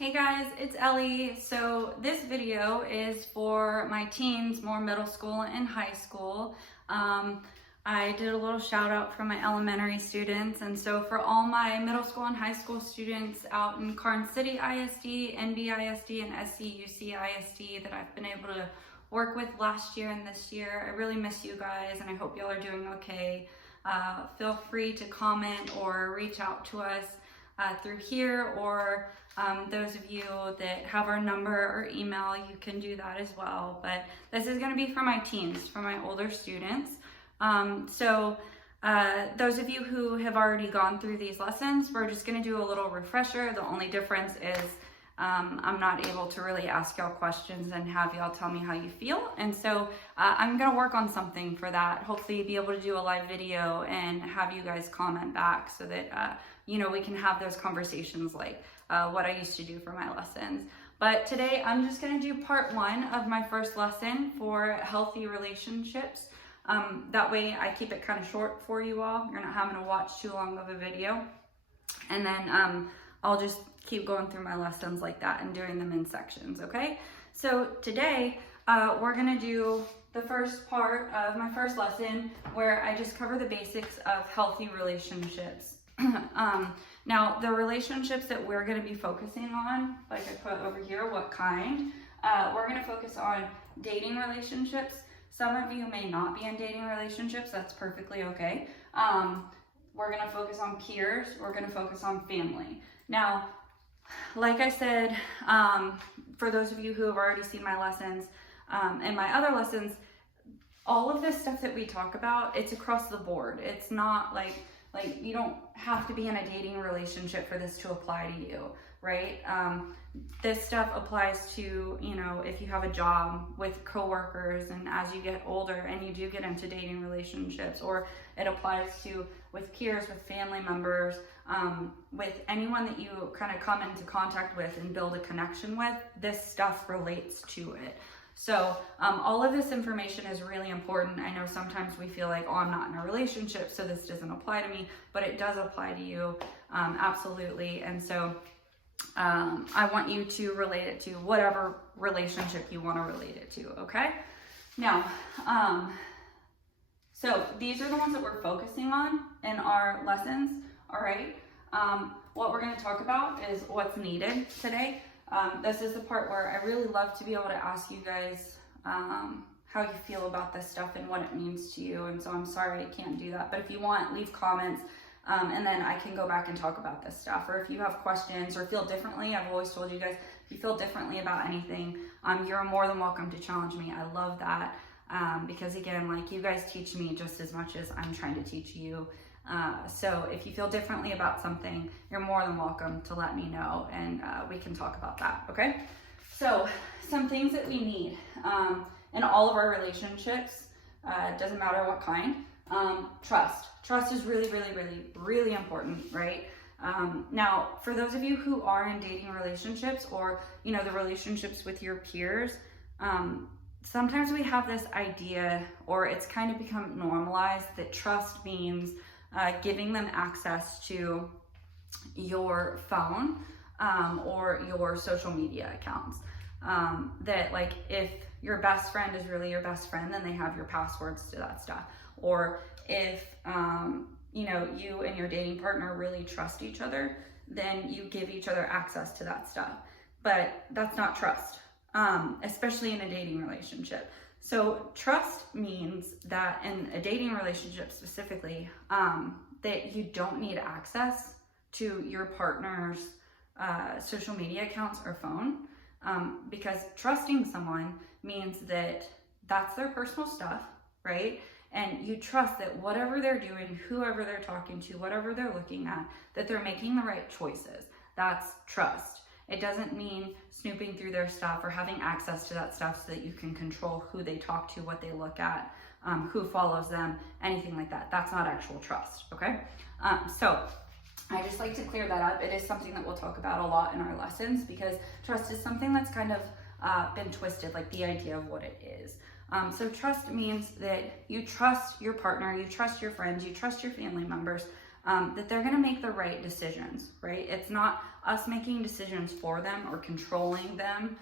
Hey guys, it's Ellie. So this video is for my teens, more middle school and high school. I did a little shout out for my elementary students, and so for all my middle school and high school students out in Karn City ISD, NB ISD, and SCUC ISD that I've been able to work with last year and this year, I really miss you guys and I hope y'all are doing okay. Feel free to comment or reach out to us through here, or those of you that have our number or email, you can do that as well. But this is going to be for my teens, for my older students. Those of you who have already gone through these lessons, we're just going to do a little refresher. The only difference is I'm not able to really ask y'all questions and have y'all tell me how you feel. And so I'm going to work on something for that. Hopefully be able to do a live video and have you guys comment back so that, we can have those conversations like what I used to do for my lessons. But today I'm just going to do part one of my first lesson for healthy relationships. That way I keep it kind of short for you all. You're not having to watch too long of a video. And then I'll just keep going through my lessons like that and doing them in sections, okay? So today we're going to do the first part of my first lesson where I just cover the basics of healthy relationships. Now, the relationships that we're going to be focusing on, like I put over here, what kind, we're going to focus on dating relationships. Some of you may not be in dating relationships. That's perfectly okay. We're going to focus on peers. We're going to focus on family. Now, like I said, for those of you who have already seen my lessons and my other lessons, all of this stuff that we talk about, it's across the board. It's not like you don't have to be in a dating relationship for this to apply to you, right? This stuff applies to, if you have a job with coworkers and as you get older and you do get into dating relationships, or it applies to with peers, with family members, with anyone that you kind of come into contact with and build a connection with, this stuff relates to it. So all of this information is really important. I know sometimes we feel like, oh, I'm not in a relationship, so this doesn't apply to me, but it does apply to you, absolutely. And so I want you to relate it to whatever relationship you want to relate it to, okay? Now, so these are the ones that we're focusing on in our lessons, all right? What we're going to talk about is what's needed today. This is the part where I really love to be able to ask you guys how you feel about this stuff and what it means to you. And so I'm sorry I can't do that. But if you want, leave comments and then I can go back and talk about this stuff. Or if you have questions or feel differently, I've always told you guys, if you feel differently about anything, you're more than welcome to challenge me. I love that because again, like you guys teach me just as much as I'm trying to teach you. So if you feel differently about something, you're more than welcome to let me know and we can talk about that, okay? So some things that we need in all of our relationships, doesn't matter what kind, trust. Trust is really, really, really, really important, right? Now, for those of you who are in dating relationships or, the relationships with your peers, sometimes we have this idea, or it's kind of become normalized, that trust means giving them access to your phone or your social media accounts. That like if your best friend is really your best friend, then they have your passwords to that stuff. Or if you and your dating partner really trust each other, then you give each other access to that stuff. But that's not trust, especially in a dating relationship. So trust means that in a dating relationship specifically, that you don't need access to your partner's social media accounts or phone, because trusting someone means that that's their personal stuff, right? And you trust that whatever they're doing, whoever they're talking to, whatever they're looking at, that they're making the right choices. That's trust. It doesn't mean snooping through their stuff or having access to that stuff so that you can control who they talk to, what they look at, who follows them, anything like that. That's not actual trust, okay? So I just like to clear that up. It is something that we'll talk about a lot in our lessons because trust is something that's kind of been twisted, like the idea of what it is. So trust means that you trust your partner, you trust your friends, you trust your family members that they're going to make the right decisions, right? It's not us making decisions for them or controlling them,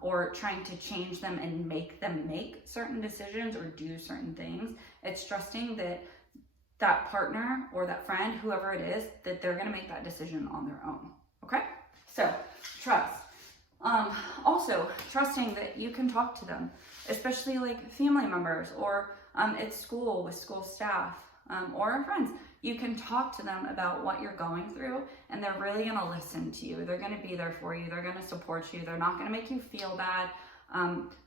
or trying to change them and make them make certain decisions or do certain things. It's trusting that that partner or that friend, whoever it is, that they're going to make that decision on their own. Okay? So trust. Also trusting that you can talk to them, especially like family members or at school with school staff, or friends. You can talk to them about what you're going through, and they're really going to listen to you. They're going to be there for you. They're going to support you. They're not going to make you feel bad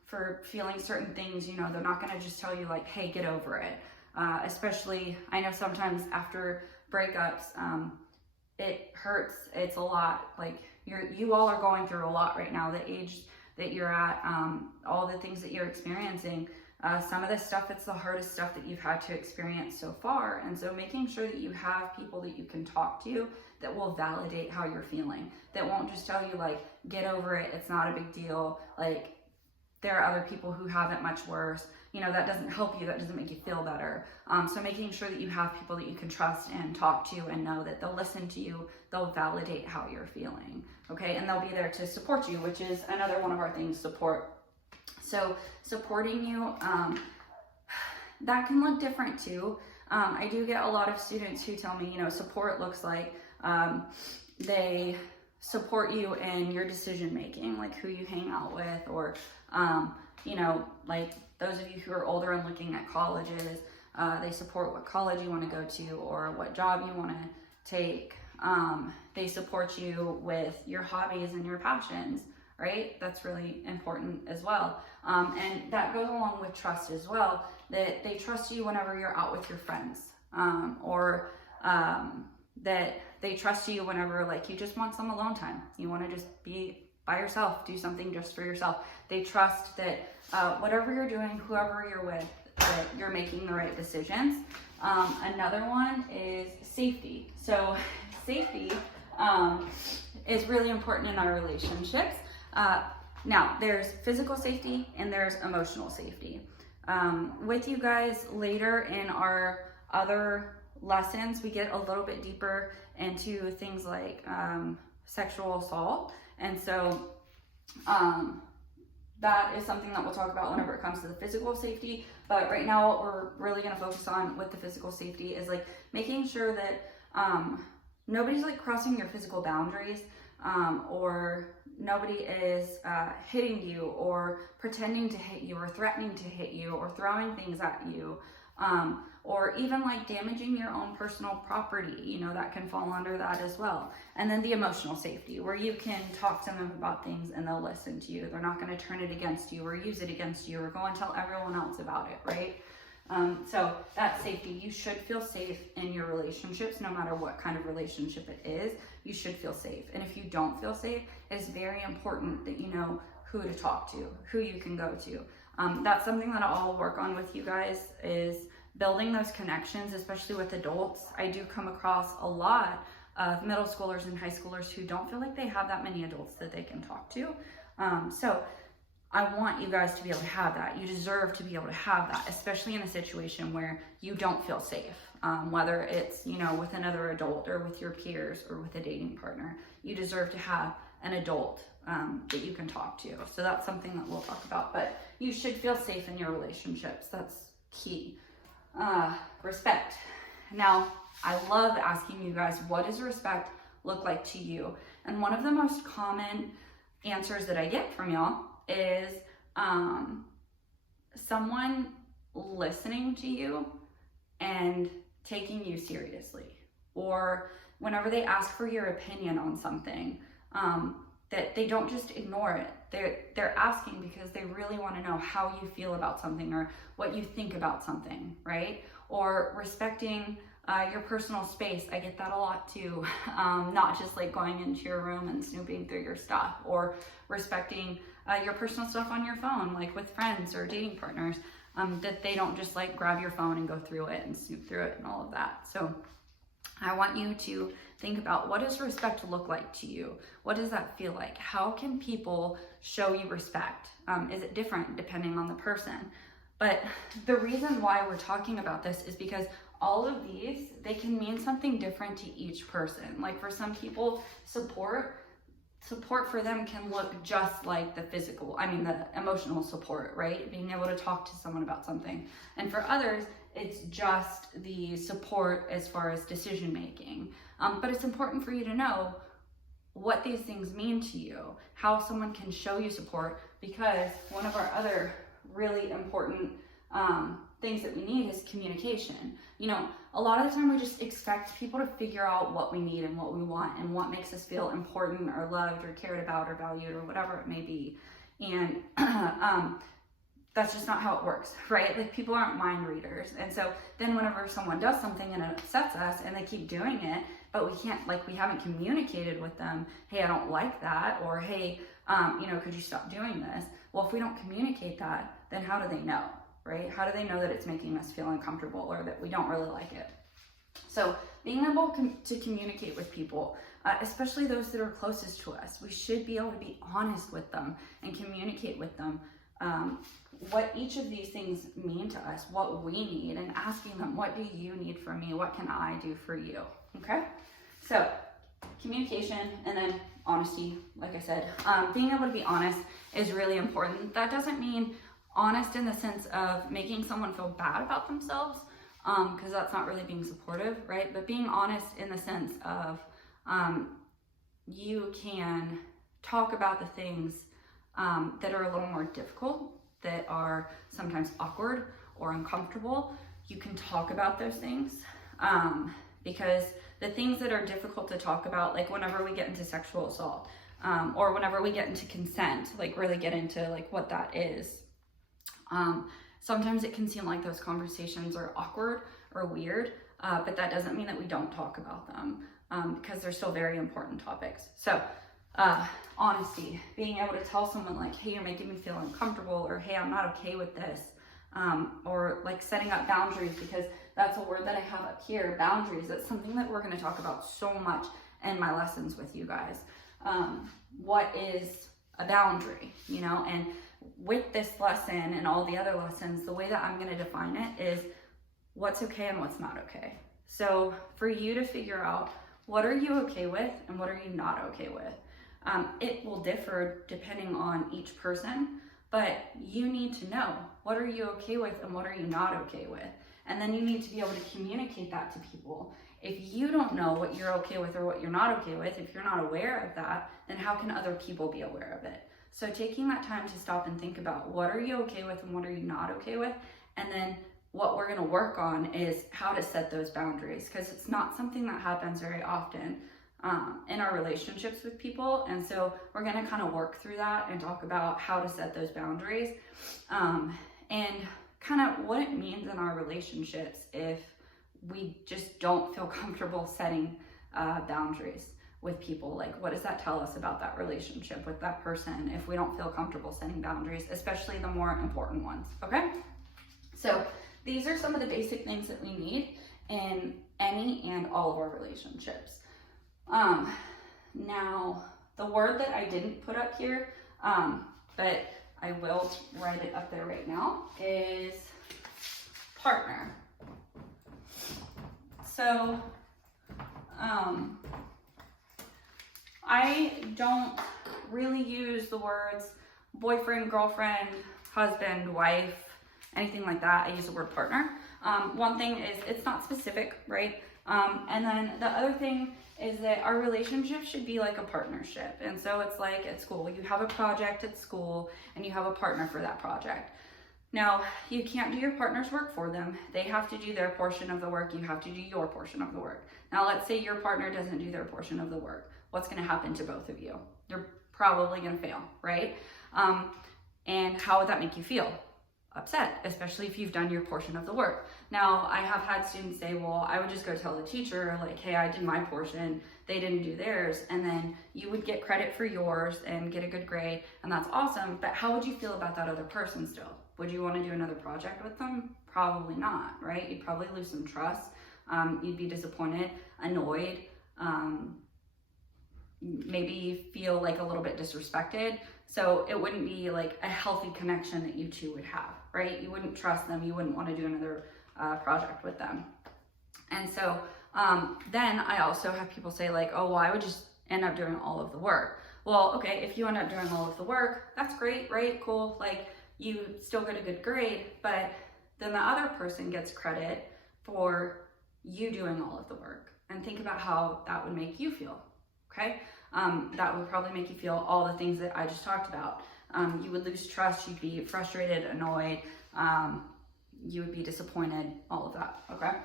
for feeling certain things. You know, they're not going to just tell you like, hey, get over it. Especially, I know sometimes after breakups, it hurts. It's a lot. Like you all are going through a lot right now. The age that you're at, all the things that you're experiencing. Some of this stuff, it's the hardest stuff that you've had to experience so far. And so making sure that you have people that you can talk to that will validate how you're feeling, that won't just tell you like, get over it, it's not a big deal. Like there are other people who have it much worse. You know, that doesn't help you, that doesn't make you feel better. So making sure that you have people that you can trust and talk to and know that they'll listen to you, they'll validate how you're feeling, okay? And they'll be there to support you, which is another one of our things, support. So supporting you, that can look different too. I do get a lot of students who tell me, you know, support looks like they support you in your decision making, like who you hang out with, or, you know, like those of you who are older and looking at colleges, they support what college you want to go to or what job you want to take. They support you with your hobbies and your passions, right? That's really important as well. And that goes along with trust as well, that they trust you whenever you're out with your friends, or that they trust you whenever like you just want some alone time. You want to just be by yourself, do something just for yourself. They trust that whatever you're doing, whoever you're with, that you're making the right decisions. Another one is safety. So safety is really important in our relationships. Now, there's physical safety and there's emotional safety. With you guys later in our other lessons, we get a little bit deeper into things like sexual assault. And so that is something that we'll talk about whenever it comes to the physical safety. But right now, what we're really going to focus on with the physical safety is like making sure that nobody's like crossing your physical boundaries, or nobody is hitting you or pretending to hit you or threatening to hit you or throwing things at you, or even like damaging your own personal property. You know, that can fall under that as well. And then the emotional safety, where you can talk to them about things and they'll listen to you. They're not going to turn it against you or use it against you or go and tell everyone else about it, right? So that's safety. You should feel safe in your relationships, no matter what kind of relationship it is. You should feel safe. And if you don't feel safe, it's very important that you know who to talk to, who you can go to. That's something that I'll work on with you guys, is building those connections, especially with adults. I do come across a lot of middle schoolers and high schoolers who don't feel like they have that many adults that they can talk to. So I want you guys to be able to have that. You deserve to be able to have that, especially in a situation where you don't feel safe, whether it's, you know, with another adult or with your peers or with a dating partner. You deserve to have an adult that you can talk to. So that's something that we'll talk about, but you should feel safe in your relationships. That's key. Respect. Now, I love asking you guys, what does respect look like to you? And one of the most common answers that I get from y'all is someone listening to you and taking you seriously, or whenever they ask for your opinion on something, that they don't just ignore it. They're asking because they really want to know how you feel about something or what you think about something, right? Or respecting your personal space. I get that a lot too. Not just like going into your room and snooping through your stuff, or respecting your personal stuff on your phone, like with friends or dating partners, that they don't just like grab your phone and go through it and snoop through it and all of that. So I want you to think about, what does respect look like to you? What does that feel like? How can people show you respect? Is it different depending on the person? But the reason why we're talking about this is because all of these, they can mean something different to each person. Like for some people, support for them can look just like the emotional support, right? Being able to talk to someone about something. And for others, it's just the support as far as decision making. But it's important for you to know what these things mean to you, how someone can show you support, because one of our other really important things that we need is communication. You know, a lot of the time we just expect people to figure out what we need and what we want and what makes us feel important or loved or cared about or valued or whatever it may be. And that's just not how it works, right? Like people aren't mind readers. And so then whenever someone does something and it upsets us and they keep doing it, but we haven't communicated with them, hey, I don't like that, or hey, could you stop doing this? Well, if we don't communicate that, then how do they know, right? How do they know that it's making us feel uncomfortable or that we don't really like it? So being able to communicate with people, especially those that are closest to us, we should be able to be honest with them and communicate with them what each of these things mean to us, what we need, and asking them, what do you need from me? What can I do for you? Okay? So communication and then honesty, like I said, being able to be honest is really important. That doesn't mean honest in the sense of making someone feel bad about themselves, because that's not really being supportive, right? But being honest in the sense of you can talk about the things that are a little more difficult, that are sometimes awkward or uncomfortable. You can talk about those things because the things that are difficult to talk about, like whenever we get into sexual assault or whenever we get into consent, like really get into like what that is, sometimes it can seem like those conversations are awkward or weird, but that doesn't mean that we don't talk about them because they're still very important topics. So honesty, being able to tell someone like, hey, you're making me feel uncomfortable, or hey, I'm not okay with this, or like setting up boundaries, because that's a word that I have up here, boundaries. That's something that we're going to talk about so much in my lessons with you guys. What is a boundary, and with this lesson and all the other lessons, the way that I'm going to define it is what's okay and what's not okay. So for you to figure out, what are you okay with and what are you not okay with? It will differ depending on each person, but you need to know, what are you okay with and what are you not okay with? And then you need to be able to communicate that to people. If you don't know what you're okay with or what you're not okay with, if you're not aware of that, then how can other people be aware of it? So taking that time to stop and think about, what are you okay with and what are you not okay with? And then what we're going to work on is how to set those boundaries, because it's not something that happens very often in our relationships with people. And so we're going to kind of work through that and talk about how to set those boundaries and kind of what it means in our relationships if we just don't feel comfortable setting boundaries with people. Like, what does that tell us about that relationship with that person if we don't feel comfortable setting boundaries, especially the more important ones? Okay, so these are some of the basic things that we need in any and all of our relationships. Now, the word that I didn't put up here, but I will write it up there right now, is partner. So, I don't really use the words boyfriend, girlfriend, husband, wife, anything like that. I use the word partner. One thing is it's not specific, right? And then the other thing is that our relationship should be like a partnership. And so it's like at school, you have a project at school and you have a partner for that project. Now, you can't do your partner's work for them. They have to do their portion of the work. You have to do your portion of the work. Now, let's say your partner doesn't do their portion of the work. What's going to happen to both of you? You're probably going to fail, right? And how would that make you feel? Upset, especially if you've done your portion of the work. Now, I have had students say, well, I would just go tell the teacher, like, hey, I did my portion, they didn't do theirs, and then you would get credit for yours and get a good grade, and that's awesome, but how would you feel about that other person still? Would you want to do another project with them? Probably not, right? You'd probably lose some trust. You'd be disappointed, annoyed, maybe feel like a little bit disrespected. So it wouldn't be like a healthy connection that you two would have, right? You wouldn't trust them. You wouldn't want to do another project with them. And so then I also have people say like, oh, well, I would just end up doing all of the work. Well, okay, if you end up doing all of the work, that's great, right? Cool. Like, you still get a good grade, but then the other person gets credit for you doing all of the work. And think about how that would make you feel, okay? That would probably make you feel all the things that I just talked about. You would lose trust, you'd be frustrated, annoyed, you would be disappointed, all of that, okay?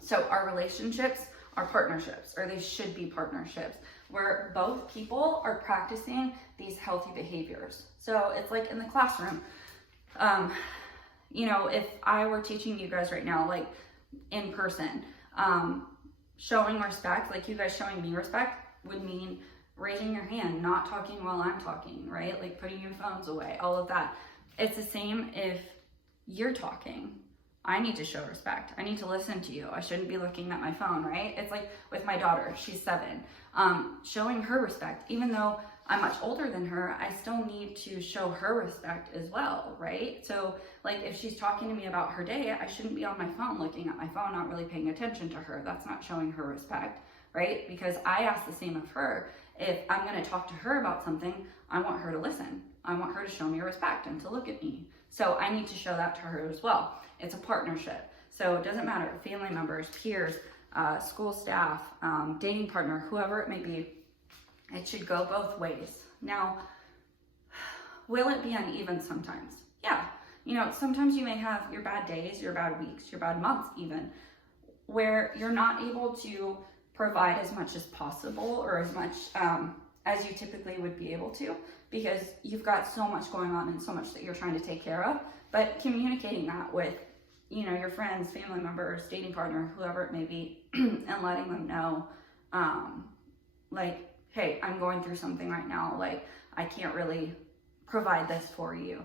So our relationships are partnerships, or they should be partnerships, where both people are practicing these healthy behaviors. So it's like in the classroom, you know, if I were teaching you guys right now, like in person, showing respect, like you guys showing me respect would mean raising your hand, not talking while I'm talking, right? Like putting your phones away, all of that. It's the same if you're talking. I need to show respect. I need to listen to you. I shouldn't be looking at my phone, right? It's like with my daughter, she's 7. Showing her respect, even though I'm much older than her, I still need to show her respect as well, right? So like if she's talking to me about her day, I shouldn't be on my phone looking at my phone, not really paying attention to her. That's not showing her respect, right? Because I ask the same of her. If I'm going to talk to her about something, I want her to listen. I want her to show me respect and to look at me. So I need to show that to her as well. It's a partnership. So it doesn't matter, family members, peers, school staff, dating partner, whoever it may be, it should go both ways. Now, will it be uneven sometimes? Yeah. You know, sometimes you may have your bad days, your bad weeks, your bad months even, where you're not able to provide as much as possible or as much as you typically would be able to, because you've got so much going on and so much that you're trying to take care of. But communicating that with, you know, your friends, family members, dating partner, whoever it may be, and letting them know, like, hey, I'm going through something right now. Like, I can't really provide this for you.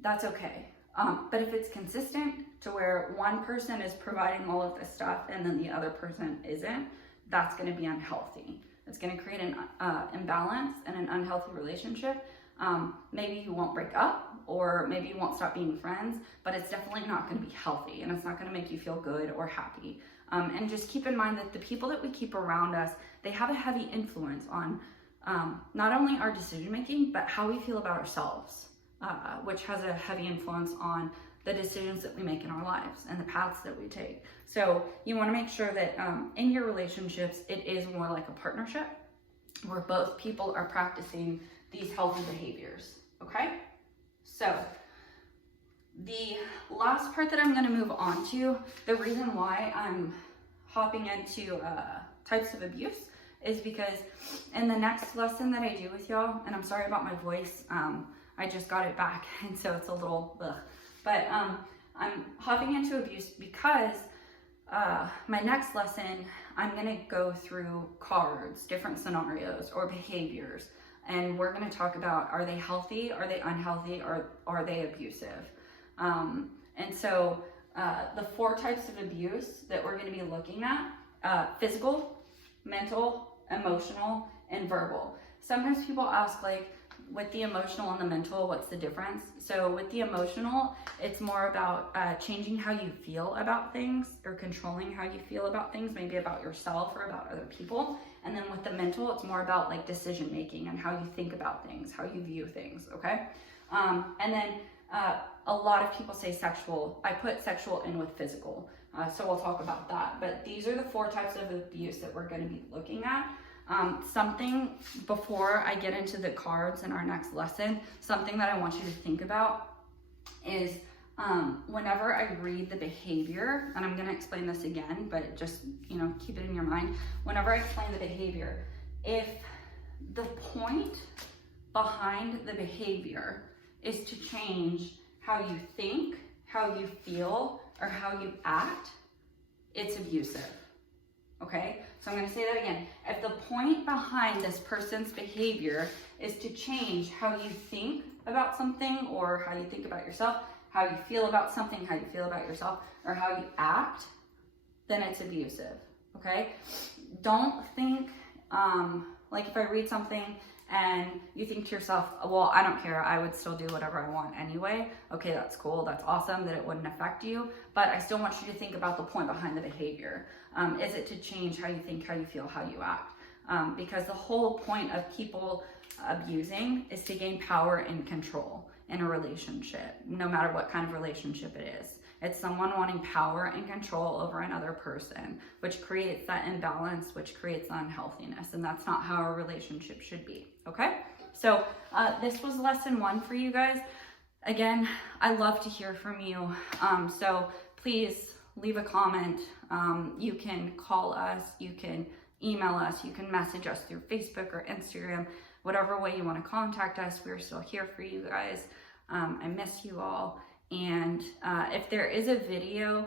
That's okay. But if it's consistent to where one person is providing all of this stuff and then the other person isn't, that's going to be unhealthy. It's going to create an imbalance and an unhealthy relationship. Maybe you won't break up, or maybe you won't stop being friends, but it's definitely not going to be healthy, and it's not going to make you feel good or happy. And just keep in mind that the people that we keep around us, they have a heavy influence on not only our decision making, but how we feel about ourselves, which has a heavy influence on the decisions that we make in our lives and the paths that we take. So you want to make sure that in your relationships, it is more like a partnership where both people are practicing these healthy behaviors, okay? So the last part that I'm going to move on to, the reason why I'm hopping into types of abuse is because in the next lesson that I do with y'all, and I'm sorry about my voice, I just got it back, and so it's a little ugh. But I'm hopping into abuse because my next lesson, I'm going to go through cards, different scenarios or behaviors, and we're going to talk about, are they healthy, are they unhealthy, or are they abusive? And so the 4 types of abuse that we're going to be looking at, physical, mental, emotional, and verbal. Sometimes people ask, like, with the emotional and the mental, what's the difference? So with the emotional, it's more about changing how you feel about things, or controlling how you feel about things, maybe about yourself or about other people. And then with the mental, it's more about like decision making and how you think about things, how you view things, okay? And then a lot of people say sexual. I put sexual in with physical, so we'll talk about that. But these are the 4 types of abuse that we're going to be looking at. Something before I get into the cards in our next lesson, something that I want you to think about is whenever I read the behavior, and I'm going to explain this again, but just, you know, keep it in your mind. Whenever I explain the behavior, if the point behind the behavior is to change how you think, how you feel, or how you act, it's abusive. Okay, so I'm going to say that again. If the point behind this person's behavior is to change how you think about something, or how you think about yourself, how you feel about something, how you feel about yourself, or how you act, then it's abusive. Okay, don't think Like if I read something and you think to yourself, well, I don't care, I would still do whatever I want anyway. Okay, that's cool, that's awesome that it wouldn't affect you, but I still want you to think about the point behind the behavior. Is it to change how you think, how you feel, how you act? Because the whole point of people abusing is to gain power and control in a relationship, no matter what kind of relationship it is. It's someone wanting power and control over another person, which creates that imbalance, which creates unhealthiness, and that's not how a relationship should be, okay? So this was lesson 1 for you guys. Again, I love to hear from you, so please leave a comment. You can call us, you can email us, you can message us through Facebook or Instagram, whatever way you want to contact us. We're still here for you guys. I miss you all. And if there is a video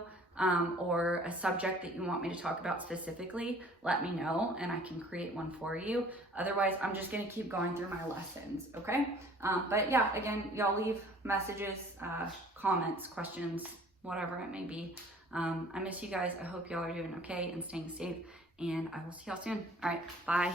or a subject that you want me to talk about specifically, let me know and I can create one for you. Otherwise, I'm just going to keep going through my lessons, okay? But yeah, again, y'all leave messages, comments, questions, whatever it may be. I miss you guys. I hope y'all are doing okay and staying safe, and I will see y'all soon. All right, bye.